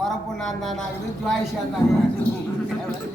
குறப்புண்ணா இருந்தா இது ஜுவாயிஷா இருந்தாங்க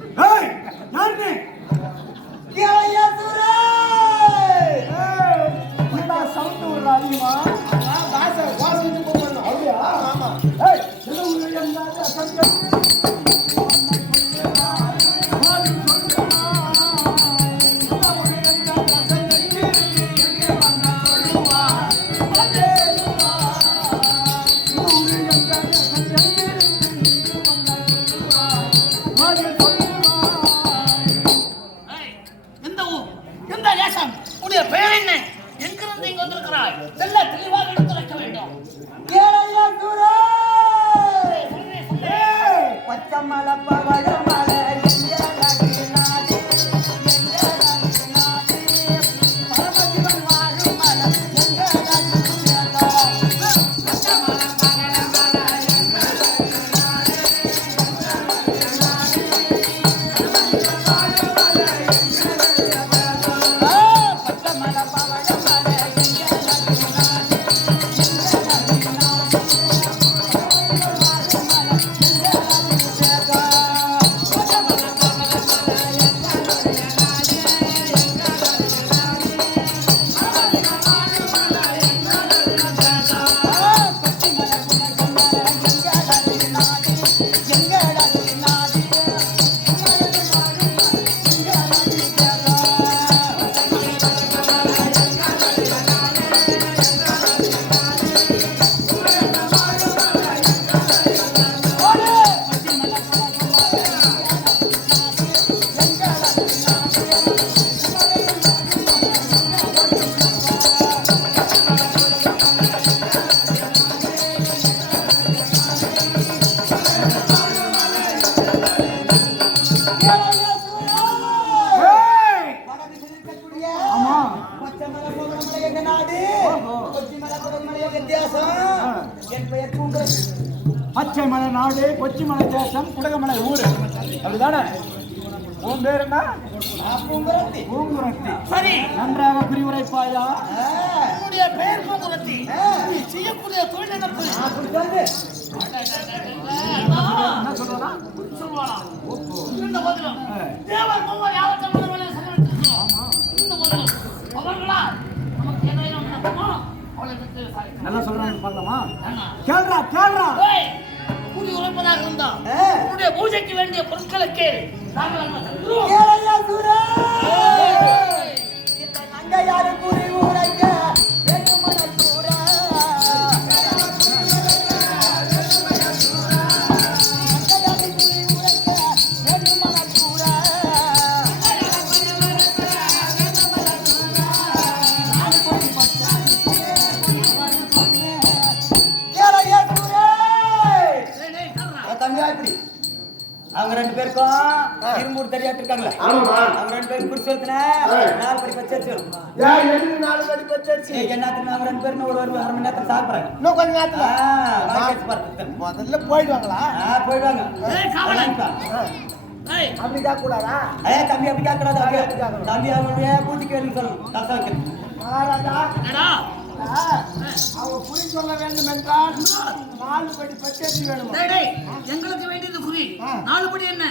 பச்சை கொச்சிமலை தேசம் குடகமலை ஊரு. அப்படிதானே? உன் பேர் என்ன? பூங்குரத்தி. சரி. நன்றாக உன்னுடைய பெயர் பூங்குரத்தி. நீ செய்யக்கூடிய தொழில் என்ன சொல்றதா சொல்வானா இந்த போதிலும் தேவர் மூவர் யாவற்றை மனதிலே சங்கரித்திருக்கிறோம் இந்த போதிலும் அவர்களா நமக்கு ஏதேனும் நடக்குமோ? அவளை விட்டு விசாரிக்கலாம். நல்லா சொல்றாங்க பார்க்கலாமா? கேள்றா கேள்றா உழைப்பதாக இருந்தா? உன்னுடைய பூஜைக்கு வேண்டிய பொருட்களுக்கு நாங்கள் பேருக்கும் இரும்பூர் தெரியாட்டு இருக்காங்களே அவங்க ரெண்டு பேரும் குடிச்சு வச்சுனா நாலு படி பச்சரிசி எதுக்கு நாலு மணி பச்சரிசி? என்னத்துக்கு அவங்க ரெண்டு பேரும் ஒரு ஒரு அரை மணி நேரத்தில் சாப்பிட்றாங்க. இன்னும் கொஞ்ச நேரத்துல? முதல்ல போயிடுவாங்களா? போயிடுவாங்க. கூடாதா ஏ தம்பி அப்படி அப்படி தம்பி அவனுடைய பூஜைக்கு சொல்லணும் அவங்க குறி சொல்ல வேண்டும் என்றால் நாலு படி பச்சரிசி வேணுமா எங்களுக்கு வேண்டியது குறி. நாலு படி என்ன?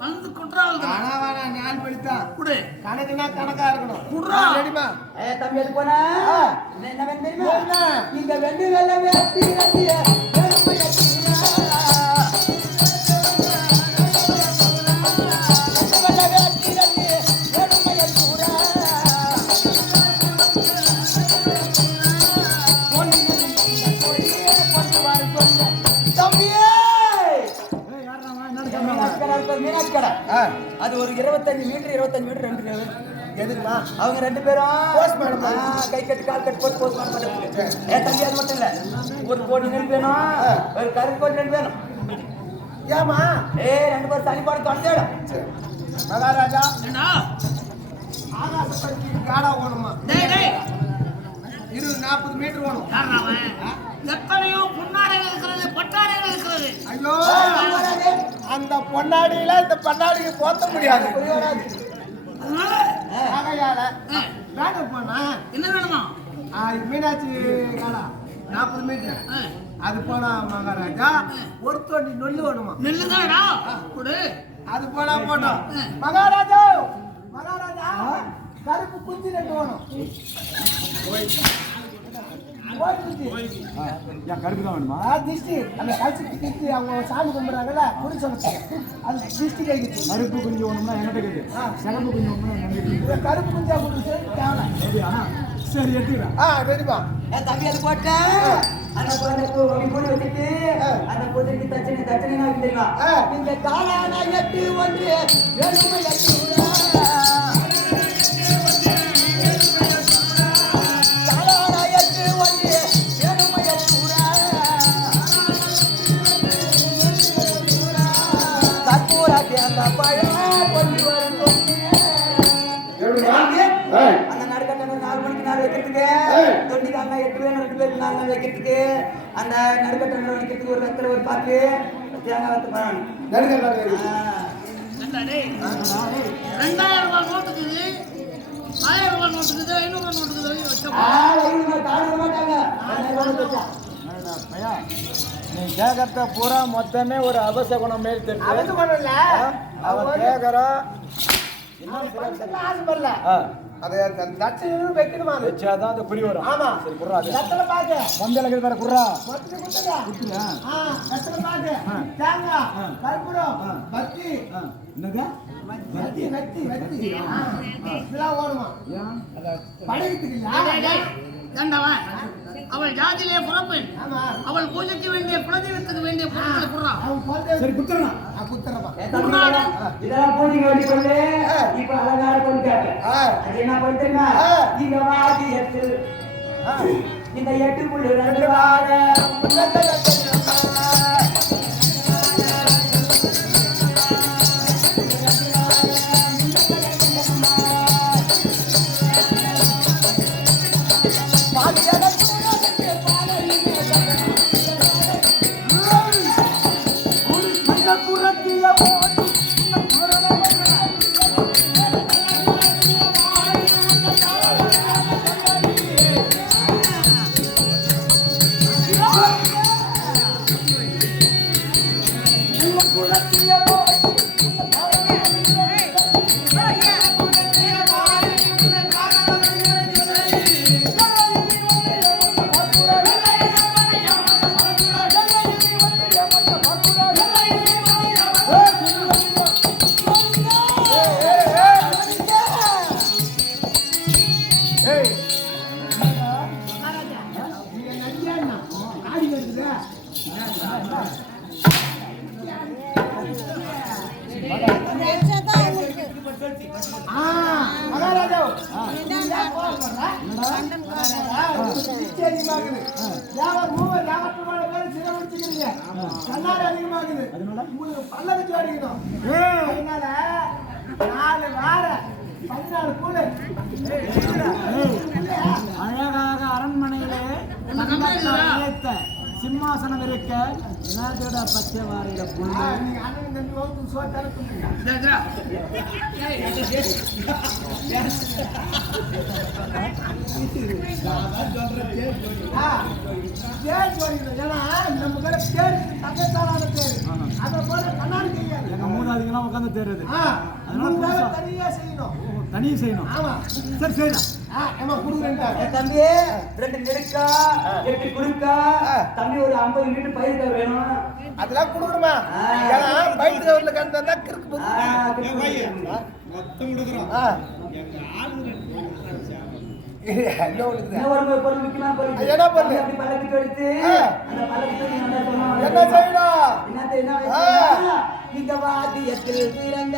வந்து குன்றாவது ஆனா வேணா நாலு படி தான் குடு. கணக்குனா கணக்கா இருக்கணும். குட்ரா. ரெடிமா ஏ தம்பி எது போனா. என்ன வேணும் தெரியுமா என்ன? இங்க வெண்டு வெள்ள வேட்டி. அது ஒரு இருபத்தஞ்சு மீட்டர் இருபத்தஞ்சு மீட்டர் ரெண்டு பேரும் எதுக்குமா? அவங்க ரெண்டு பேரும் Postman ஆ, கை கட்டு கால் கட்டு போட்டு போஸ்ட் பண்ணுறது ஏ தம்பி அது மட்டும் இல்ல. ஒரு கோடி ரெண்டு வேணும் ஒரு கருப்பு கோடி ரெண்டு வேணும் ஏமா ஏ ரெண்டு பேரும் தனி பாடம் தொலைஞ்சிடும் மகாராஜா. ஏண்டா ஆகாசப்படிக்கு காடா ஓணுமா டேய் டேய். இருபது நாற்பது மீட்டர் ஓணும் எத்தனையோ பொன்னாடைகள் இருக்கிறது பட்டாடைகள் இருக்கிறது. ஐயோ அந்த பொன்னாடியில இந்த பண்ணாடிக்கு போத்த முடியாது. அதனால ஆகையால வேணும் போனா? என்ன வேணுமா? மீனாட்சி காடா நாற்பது மீட்டர். அது போனா மகாராஜா ஒரு தொண்டி நொல்லு வேணுமா? நெல்லுதாடா கொடு. அது போனா போட்டோம். மகாராஜா மகாராஜா கருப்பு குச்சி ரெண்டு வேணும். ஏன் கருப்பு தான் வேணுமா? ஆ, திஷ்டி அந்த கழிச்சு திஷ்டி அவங்க சாமி கும்பிடுறாங்கல்ல குறி சொல்லுங்க அது திஷ்டி கைக்குது கருப்பு குஞ்சு ஒண்ணும்னா என்கிட்ட இருக்குது சிகப்பு குஞ்சு இந்த கருப்பு குஞ்சா கொடுத்து தேவை சரி எடுத்துக்கிறேன். ஆ ரெடிப்பா ஏ தம்பி அது போட்டேன் அந்த குழந்தை பொண்ணு வச்சுட்டு அந்த குதிரைக்கு தச்சனை தச்சனை தெரியுமா. இந்த காலான எட்டு ஒன்று வேணுமை எட்டு நாள் வைக்கிறதுக்கு அந்த நடுக்கட்டை வைக்கிறதுக்கு ஒரு வெத்தலை ஒரு பாக்கு தேங்காய் வத்து பழம் ஏண்டா டேய்? ரெண்டாயிரம் ரூபாய் ஆயிரம் ரூபாய் நோட்டுக்கு இது ஐநூறு ரூபாய் நோட்டுக்கு இது வச்சப்பா மாட்டாங்க பையா நீ கேட்கறத பூரா மொத்தமே ஒரு அபசகுணம் மாரி பண்ணல அவன் கேட்கறான் ஆசைப்படல அதை தட்சணும் வைக்கணுமா வச்சாதான் அது புரி வரும் ஆமா சரி குர்ரா அது வெத்தலை பாக்கு மஞ்சள் இருக்குது வேற குர்ரா மொத்தத்தை கொடுத்துங்க குடுத்துங்க. ஆ வெத்தலை பாக்கு ஆ. தேங்காய் ஆ. கற்பூரம். பத்தி என்னங்க. இதெல்லாம் ஓடுமா ஏண்டவன் அவள் ஜாதியிலே புறப்பெண் ஆமா. அவள் பூஜைக்கு வேண்டிய குலதெய்வத்துக்கு வேண்டிய பொருட்களை பிறந்த சரி குத்துறேன். குத்துறமா இதெல்லாம் பூஜைக்கு வேண்டி கொண்டு இப்ப அலங்கார கொண்டு கேட்டேன் ஆ. அது என்ன ஆ. இந்த இந்த எட்டு புள்ளி ரெண்டு வார அதிகமாகுது உங்களுக்கு அடிக்கணும் அதனால நாலு வார பதினாலு கூட அழகாக அரண்மனையிலே நிலைத்த சிம்மாசனம் இருக்க இனத்தோட பச்சை வாரியில புள்ளி நீங்க அண்ணன் தம்பி வகுப்பு சோத்தால கொடுங்க இதா, இதா. ஆ, தேர் போறீங்க ஏன்னா நம்ம கடை தேர் தங்கத்தாலான தேர் அதை போல கண்ணாடி தெரியாது எங்க மூதாதிகெல்லாம் உட்காந்து தேர்றது தனியா செய்யணும். சரி சரிதான் தம்பி ரெண்டு நெருக்கா எட்டு குறுக்கா தம்பி ஒரு ஐம்பது லிட்டர் பயிர் வேணும். அதெல்லாம் குடுக்குறமா ஆ. ஏன்னா பைக் கவர்ல கண்டா கிறுக்கு போகுது. ஆ. என்ன அது என்ன செய்யணும்? இந்த வாத்தியத்தில் பிறந்த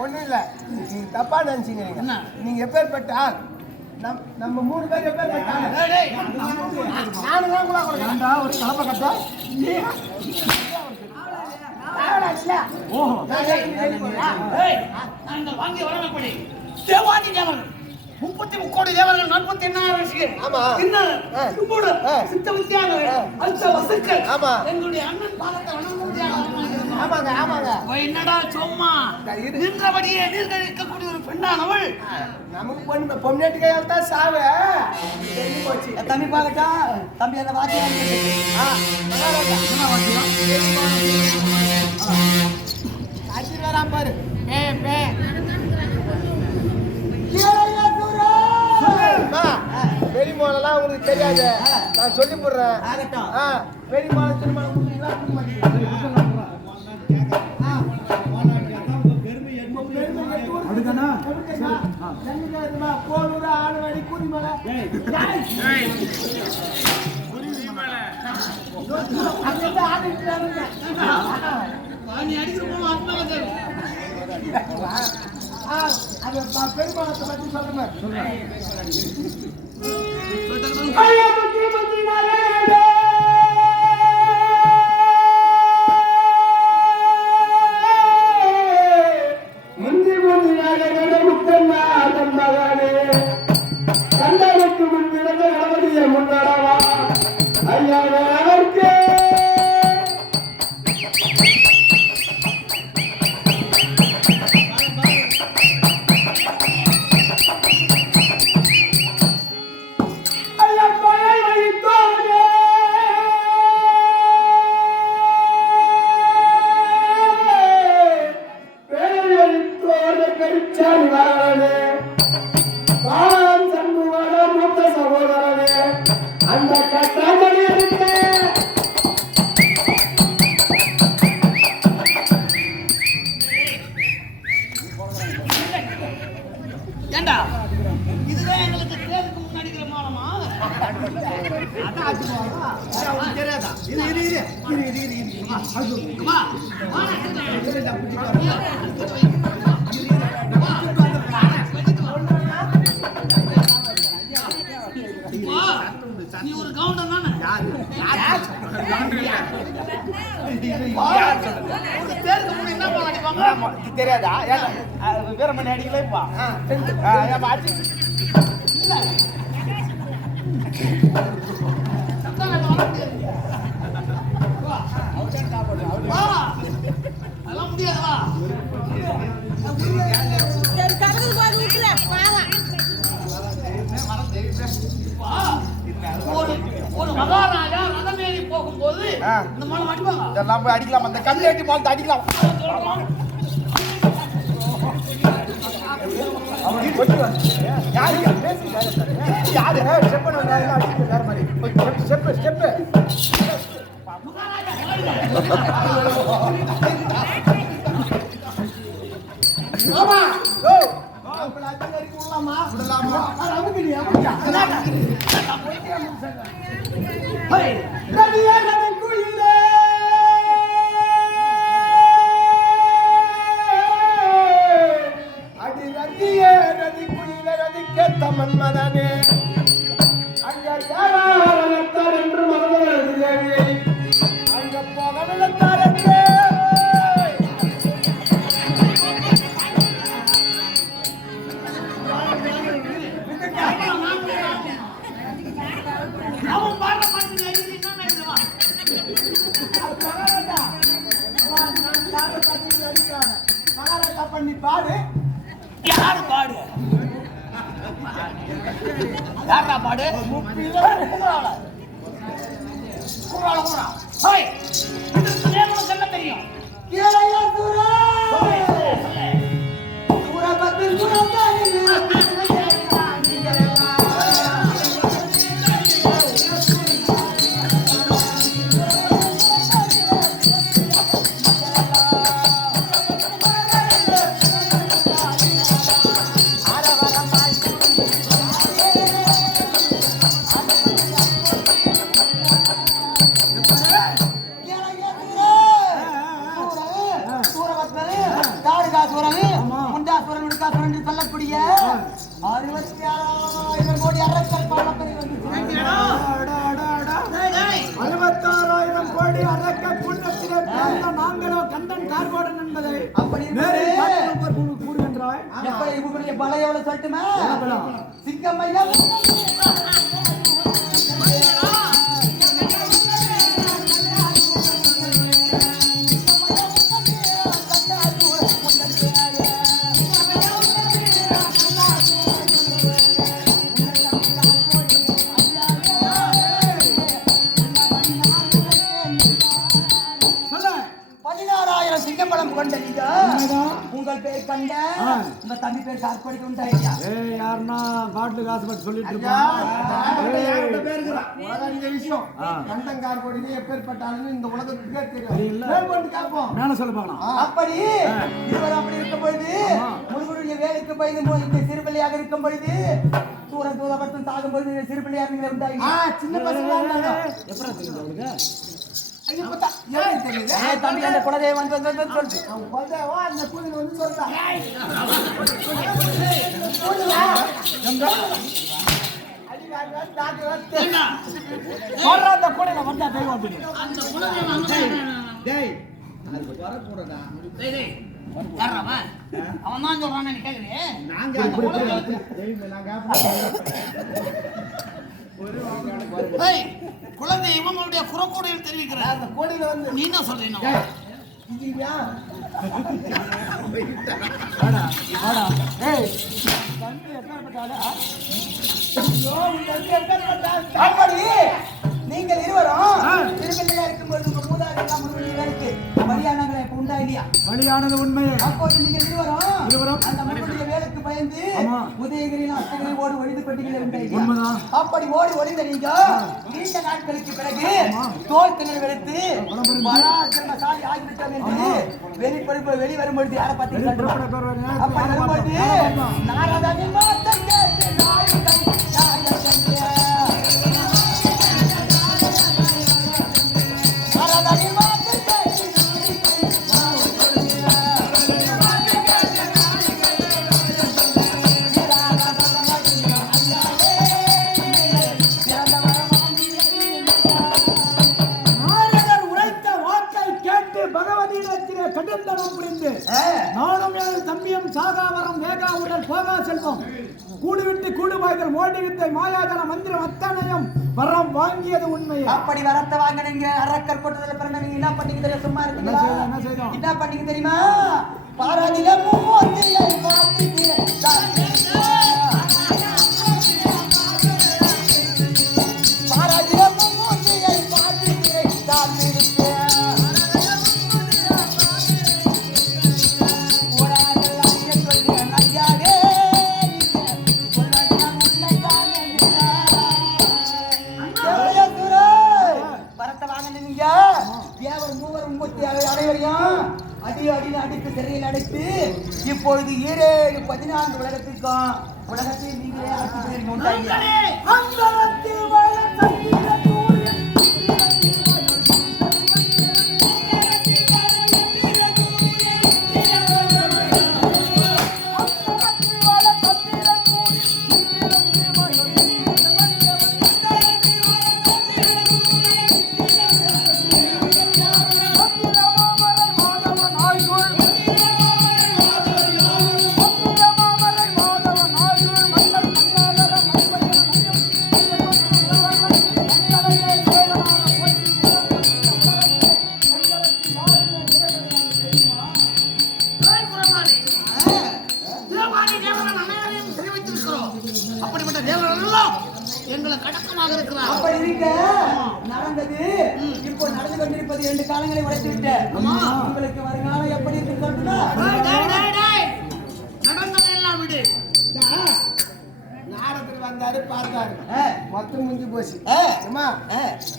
ஒண்ணும் இல்ல. நீங்க தப்பா நினைச்சுக்கிறீங்க. என்ன? நீங்க எப்பேற்பட்ட ஆள்? நம் நம்ம மூணு பேர் எப்பேற்பட்ட ஆள். நானும் தான் கூட ஒரு கலப்பை கட்ட. ஓஹோ. நாங்கள் வாங்கிய வரவேற்படி தேவாதி தேவர்கள். முப்பத்தி முக்கோடி தேவர்கள் நாற்பத்தி எண்ணாயிரம் ஆமா. ஆ. திருமூடு. சித்த வித்தியானவர் ஆ. அல்ச வசுக்கள் ஆமா. எங்களுடைய அண்ணன் பாலத்தை ஆமாங்க ஆமாங்க என்னடா சும்மா. நின்றபடியே நீர்கழிக்கக்கூடிய ஒரு பெண்ணானவள் நமக்கு பொண்ணு கையால் தான் சாவு போச்சு தம்பி பாலக்கா தம்பி அந்த வாத்தியம் பாரு பே பே பெரியம்மாளெல்லாம் உங்களுக்கு தெரியாது நான் சொல்லி போடுறேன்? அப்படிதானா என்னமா போலூர் ஆனவாடி கூலிமலை அங்கிருந்து ஆடிட்டு வராங்க. நீ அடிக்கிற போன ஆத்மாவை ஆ, அது ப- பெருமாளத்தை தெரியாதா வீரமணி அடிக்கல இப்பா அதெல்லாம் சரி ஒரு மகாராஜா இந்த மனம் அடிப்பாங்க இதெல்லாம் போய் அடிக்கலாம். அந்த கல்லு பாலத்தை அடிக்கலாம். சொல்றோம். அவனுக்கு கொண்டு யாரு? ஸ்டெப் அடிச்சு வேற மாதிரி. யாரா பாடு தெரியும்? அப்படி கூறுகின்றாய் எப்படி பலம் எவ்வளவு சொல்லட்டுமா? என்ன உண்டாயிட்டா ஏய் யாருன்னா பாட்டில் காசு சொல்லிட்டு. உலகம் இந்த விஷயம். ஆ. கண்டங்கார் கொடியிலே எப்பேற்பட்ட ஆளுன்னு இந்த உலகத்துக்கே தெரியும். கேட்போம். மேல சொல்ல பார்க்கலாம் அப்படி இருவர் அப்படி இருக்கும் பொழுது. முருகனுடைய வேலைக்கு பயந்து இந்த சிறுபிள்ளையாக இருக்கும் பொழுது தூர தூரப்பட்டும் சாகும் பொழுது இந்த சிறுபிள்ளையாக சின்ன பசங்க தம்பி அந்த குலதெய்வம் வந்து வந்து வந்து சொல்லுது அவன் குலதெய்வம் அந்த கூலில் வந்து சொல்றான் ஏண்டா, சொல்றா அந்த கூடையில வந்தா தெய்வம் அப்படின்னு அந்த குலதெய்வம் அங்க டேய் டேய், டேய், யார்றா அவன்? அவன் தான் சொல்றான்னு? நாங்க குலதெய்வம் அவருடைய குறக்கூடையில் தெரிவிக்கிறார். அந்த கூடையில வந்து நீ என்ன சொல்றீங்க? ஏய் நீங்கள் இருவரும். திருப்பதியா இருக்கும்போது உங்க மூதாதை எல்லாம் முருகனுடைய வேலைக்கு பலியானங்களை இப்ப உண்டா இல்லையா பலியானது உண்மையே அப்போது நீங்கள் இருவரும் இருவரும் அந்த முருகனுடைய வேலைக்கு பயந்து ஆமா. உதயகிரியில் அஸ்தகிரி ஓடி ஒழிந்து? உண்மைதான். அப்படி ஓடி ஒளிந்த நீங்க நீண்ட நாட்களுக்கு பிறகு தோல் திணறல் வெளுத்து. பராக்கிரமசாலி ஆகிவிட்டோம் என்று வெளிப்படுப்பு வெளி வரும்பொழுது யாரை பார்த்து அப்படி வரும்பொழுது? நாரதனின் வார்த்தை கேட்டு நாயகன் நாயகன் வித்தை மாயாஜன மந்திரம் அத்தனையும் வரம் வாங்கியது உண்மையே. அப்படி வரத்த வாங்கினீங்க அரக்கர் கொட்டதுல பிறந்த நீங்க என்ன பண்ணீங்க தெரியும் சும்மா இருக்கீங்களா? என்ன பண்ணீங்க தெரியுமா? பாராதில மூவத்திலே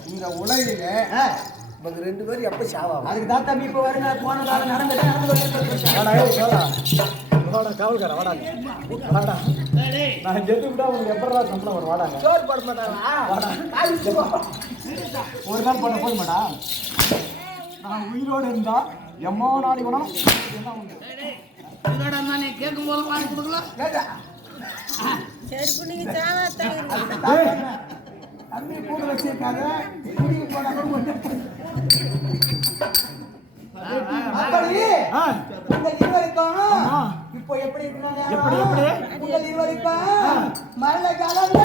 இந்த உலகில இவங்க ரெண்டு பேரும் எப்ப சாவாங்க? அதுக்கு தான் தம்பி இப்போ வருங்க போன காலம் நடந்தது நடந்து கொண்டிருப்பது காவல்கார வாடா. வாடா. நான் செத்து விட்டா உனக்கு எப்படா சம்பளம் வரும்? வாடாங்க சோறு போட மாட்டாங்களா ஒரு நாள் பண்ண போதுமாடா நான் உயிரோடு இருந்தா எம்மோ நாளைக்கு வேணாலும் என்ன உண்டு? டேய், டேய். இதோட இருந்தா நீ கேட்கும் போது வாங்கி கொடுக்கல செருப்பு நீங்க தம்பி கூட வச்சிருக்காங்க. போனாங்க ஒண்ணு அப்படி உங்கள் இருவருக்கும். இப்போ எப்படி எப்படி, எப்படி? உங்கள் இருவருக்கும் மழை காலம்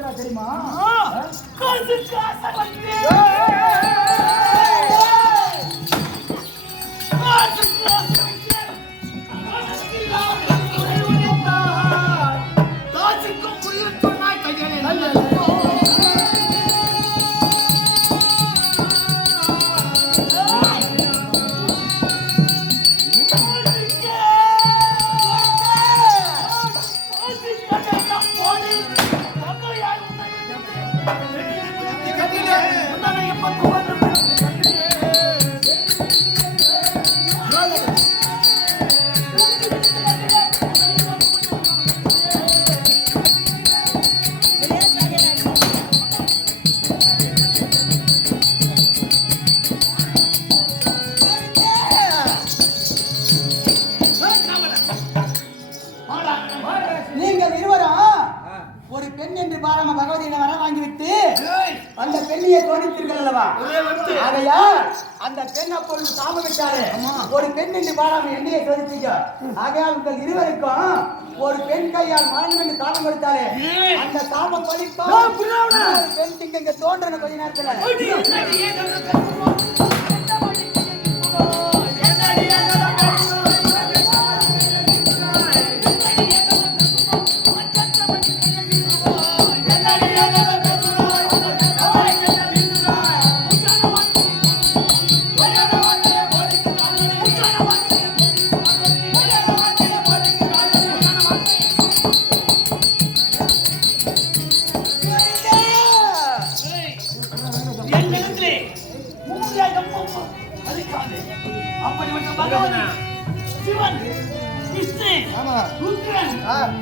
வந்துக்கிறா தெரியுமா? ஆகையால் அந்த பெண் அப்பொழுது விட்டாரு ஒரு பெண் என்று பாராம என்னையை சோதித்தீங்க ஆகையால் உங்கள் இருவருக்கும் ஒரு பெண் கையால் மரணம் என்று சாபம் கொடுத்தாரு அந்த சாபம் படிப்போம் பெண் திங்க தோன்றன கொஞ்ச நேரத்துல.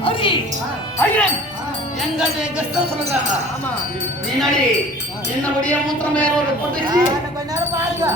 ஹரி ஐயன் எங்களுடைய கஷ்டம் சொல்றாங்க நீனாடி என்னுடைய மூத்திரம் வேற ஒரு பொண்ணுக்கு கொஞ்ச நேரம் பாருங்க.